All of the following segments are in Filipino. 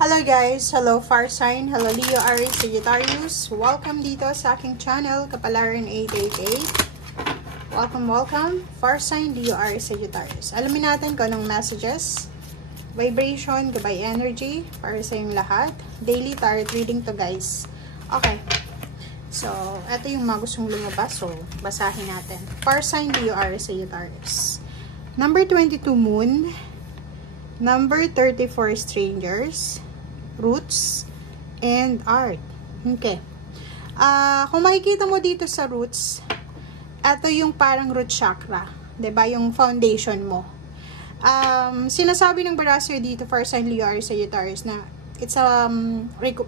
Hello guys! Hello Fire Sign! Hello Leo, Aries, Sagittarius! Welcome dito sa aking channel, Kapalaran 888. Welcome! Fire Sign, Leo, Aries, Sagittarius. Alamin natin kung anong messages, vibration, gabay energy, para sa yung lahat. Daily tarot reading to guys. Okay. So, ito yung mga gustong lumabas. So, basahin natin. Fire Sign, Leo, Aries, Sagittarius. Number 22, Moon. Number 34, Strangers. Roots and art. Okay. Kung makikita mo dito sa roots, ito yung parang root chakra. 'Di ba? Yung foundation mo. Sinasabi ng Barasir dito for Sign Leo or Sagittarius na it's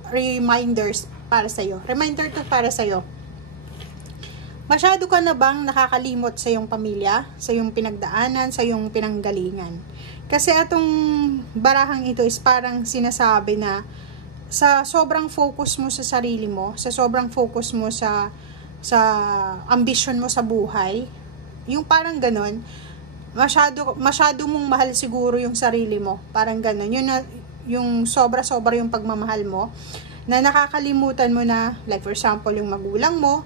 reminders para sa iyo. Reminder to para sa iyo. Masyado ka na bang nakakalimot sa iyong pamilya, sa iyong pinagdaanan, sa iyong pinanggalingan? Kasi atong barahang ito is parang sinasabi na sa sobrang focus mo sa sarili mo, sa sobrang focus mo sa ambition mo sa buhay, yung parang ganon, masyado mong mahal siguro yung sarili mo. Parang ganon. Yun na, yung sobra-sobra yung pagmamahal mo, na nakakalimutan mo na, like for example, yung magulang mo,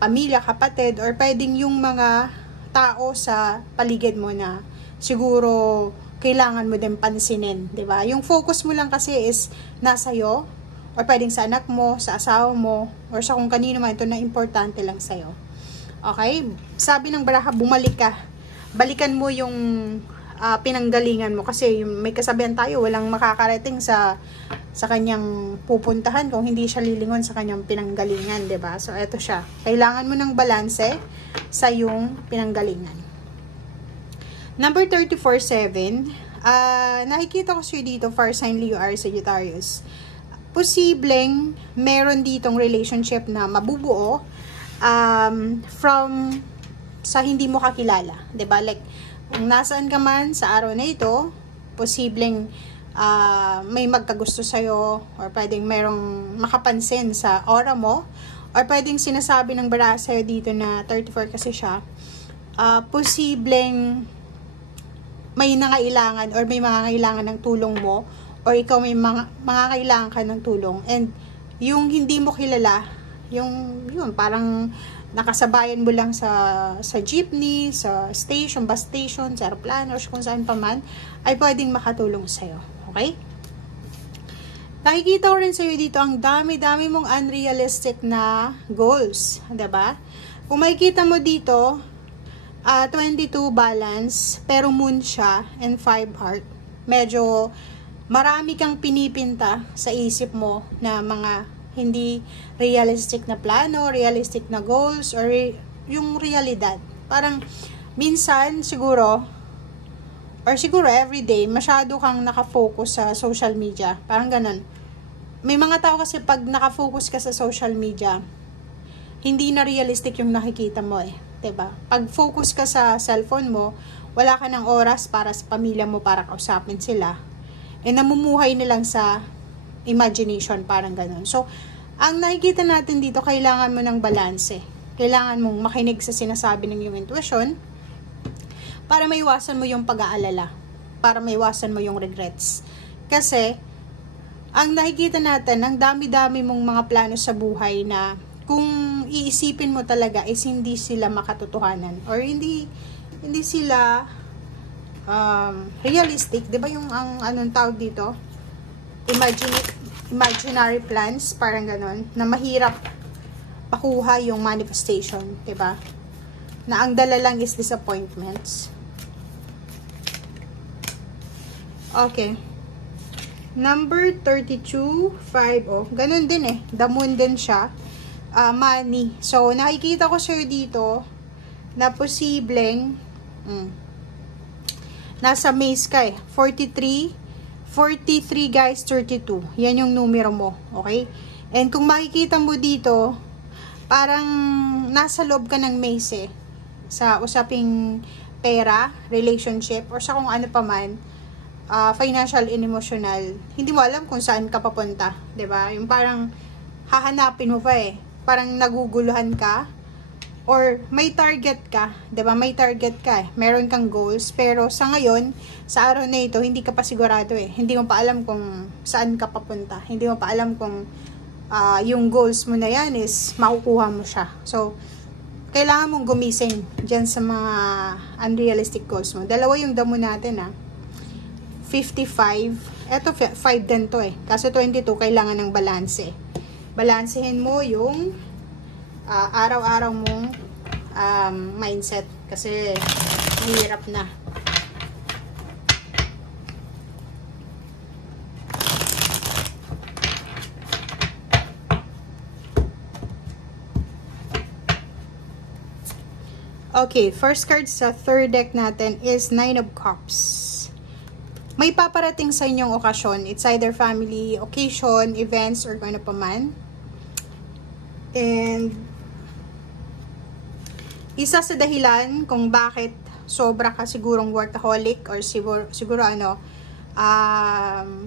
pamilya, kapatid, or pwedeng yung mga tao sa paligid mo na siguro kailangan mo din pansinin, 'di ba? Yung focus mo lang kasi is nasa iyo, or pwedeng sa anak mo, sa asawa mo, or sa kung kanino man ito na importante lang sa iyo. Okay? Sabi ng baraha, bumalik ka. Balikan mo yung pinanggalingan mo kasi may kasabihan tayo, walang makakarating sa kanyang pupuntahan kung hindi siya lilingon sa kanyang pinanggalingan, 'di ba? So eto siya. Kailangan mo ng balanse sa yung pinanggalingan. Number 34-7, nakikita ko siya dito, Fire Sign Leo, Aries, Sagittarius. Posibleng meron ditong relationship na mabubuo from sa hindi mo kakilala. 'Di ba? Like, kung nasaan ka man sa araw na ito, posibleng may magkagusto sa'yo, or pwedeng merong makapansin sa aura mo, or pwedeng sinasabi ng Barasir dito na 34 kasi siya, posibleng may nangailangan or may mangangailangan ng tulong mo, or ikaw may mangangailangan ka ng tulong, and yung hindi mo kilala, yun parang nakasabayan mo lang sa jeepney, sa station, bus station, sa aeroplano, or kung saan pa man, ay pwedeng makatulong sa'yo. Okay? Nakikita ko rin sa'yo dito ang dami-dami mong unrealistic na goals. Diba? Kung makikita mo dito, 22 balance, pero moon siya, and 5 heart. Medyo marami kang pinipinta sa isip mo na mga hindi realistic na plano, realistic na goals, or yung realidad. Parang minsan siguro, or siguro everyday, masyado kang nakafocus sa social media. Parang ganun. May mga tao kasi pag nakafocus ka sa social media, hindi na realistic yung nakikita mo eh. 'Di ba? Pag focus ka sa cellphone mo, wala ka ng oras para sa pamilya mo, para kausapin sila. Namumuhay na lang sa imagination, parang ganun. So, ang nakikita natin dito, kailangan mo ng balanse. Kailangan mong makinig sa sinasabi ng iyong intuition para maiwasan mo yung pag-aalala, para maiwasan mo yung regrets. Kasi, ang nakikita natin, ang dami-dami mong mga plano sa buhay na kung iisipin mo talaga is hindi sila makatotohanan, or hindi sila realistic. 'Di ba yung anong tawag dito? Imaginary plans, parang ganon, na mahirap pakuha yung manifestation, 'di ba? Na ang dala lang is disappointments. Okay. Number 32, 5, ganun din eh. The moon din siya. Money. So, nakikita ko sa'yo dito na posibleng nasa maze ka eh. 43 guys, 32. Yan yung numero mo. Okay? And kung makikita mo dito, parang nasa loob ka ng maze eh. Sa usaping pera, relationship, or sa kung ano pa man, financial and emotional. Hindi mo alam kung saan ka papunta. 'Di ba? Yung parang hahanapin mo pa eh. Parang naguguluhan ka, or may target ka, 'di ba? May target ka, meron kang goals, pero sa ngayon, sa araw na ito, hindi ka pa sigurado eh. Hindi mo pa alam kung saan ka papunta. Hindi mo pa alam kung yung goals mo na yan is makukuha mo siya. So, kailangan mong gumising dyan sa mga unrealistic goals mo. Dalawa yung damo natin 55. Eto 5 din to eh. Kasi 22 kailangan ng balanse. Balansehin mo yung araw-araw mong mindset. Kasi mahirap na. Okay, first card sa third deck natin is 9 of Cups. May paparating sa inyong okasyon. It's either family occasion, events, or ano pa man. And isa sa dahilan kung bakit sobra ka sigurong workaholic or siguro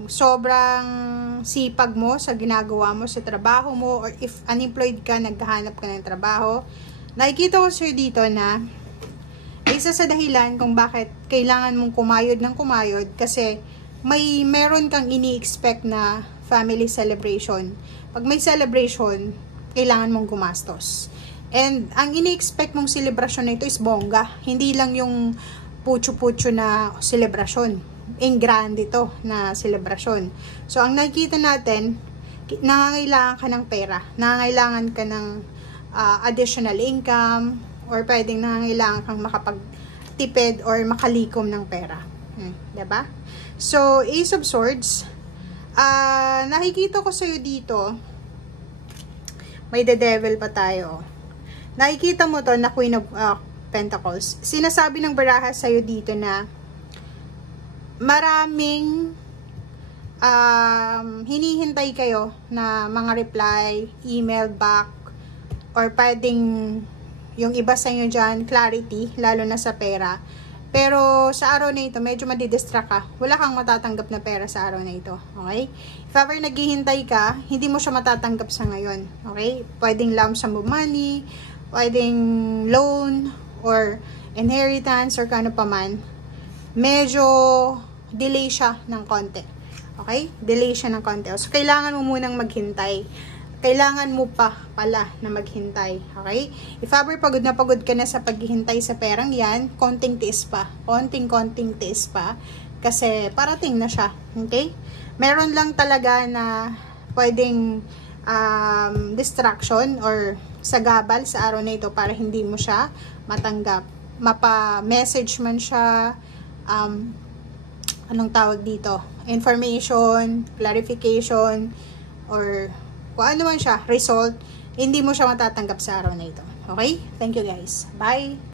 sobrang sipag mo sa ginagawa mo sa trabaho mo, or if unemployed ka, naghahanap ka ng trabaho. Nakikita ko sa'yo dito na isa sa dahilan kung bakit kailangan mong kumayod ng kumayod kasi meron kang ini-expect na family celebration. Pag may celebration, kailangan mong gumastos. And ang ini-expect mong celebration na ito is bongga. Hindi lang yung pucho-pucho na celebration. In grande ito na celebration. So, ang nakikita natin, nangangailangan ka ng pera. Nangangailangan ka ng additional income, or pwedeng nangangailangan kang makapagtipid or makalikom ng pera. Diba? So, Ace of Swords, nakikita ko sa'yo dito, may the devil pa tayo. Nakikita mo to na Queen of Pentacles. Sinasabi ng baraha sa'yo dito na maraming hinihintay kayo na mga reply, email back, or pwedeng yung iba sa inyo dyan, clarity, lalo na sa pera. Pero sa araw na ito, medyo madidistract ka. Wala kang matatanggap na pera sa araw na ito. Okay? If ever naghihintay ka, hindi mo siya matatanggap sa ngayon. Okay? Pwedeng lump sum of money, pwedeng loan, or inheritance, or kano pa man. Medyo delay siya ng konti. Okay? Delay siya ng konti. So, kailangan mo munang maghintay. Kailangan mo pa pala na maghintay. Okay? If ever pagod na pagod ka na sa paghihintay sa perang yan, konting tiis pa. Konting tiis pa. Kasi parating na siya. Okay? Meron lang talaga na pwedeng distraction or sagabal sa araw na ito para hindi mo siya matanggap. Mapa-message man siya, anong tawag dito? Information, clarification, or kung ano man siya, result, hindi mo siya matatanggap sa araw na ito. Okay? Thank you guys. Bye!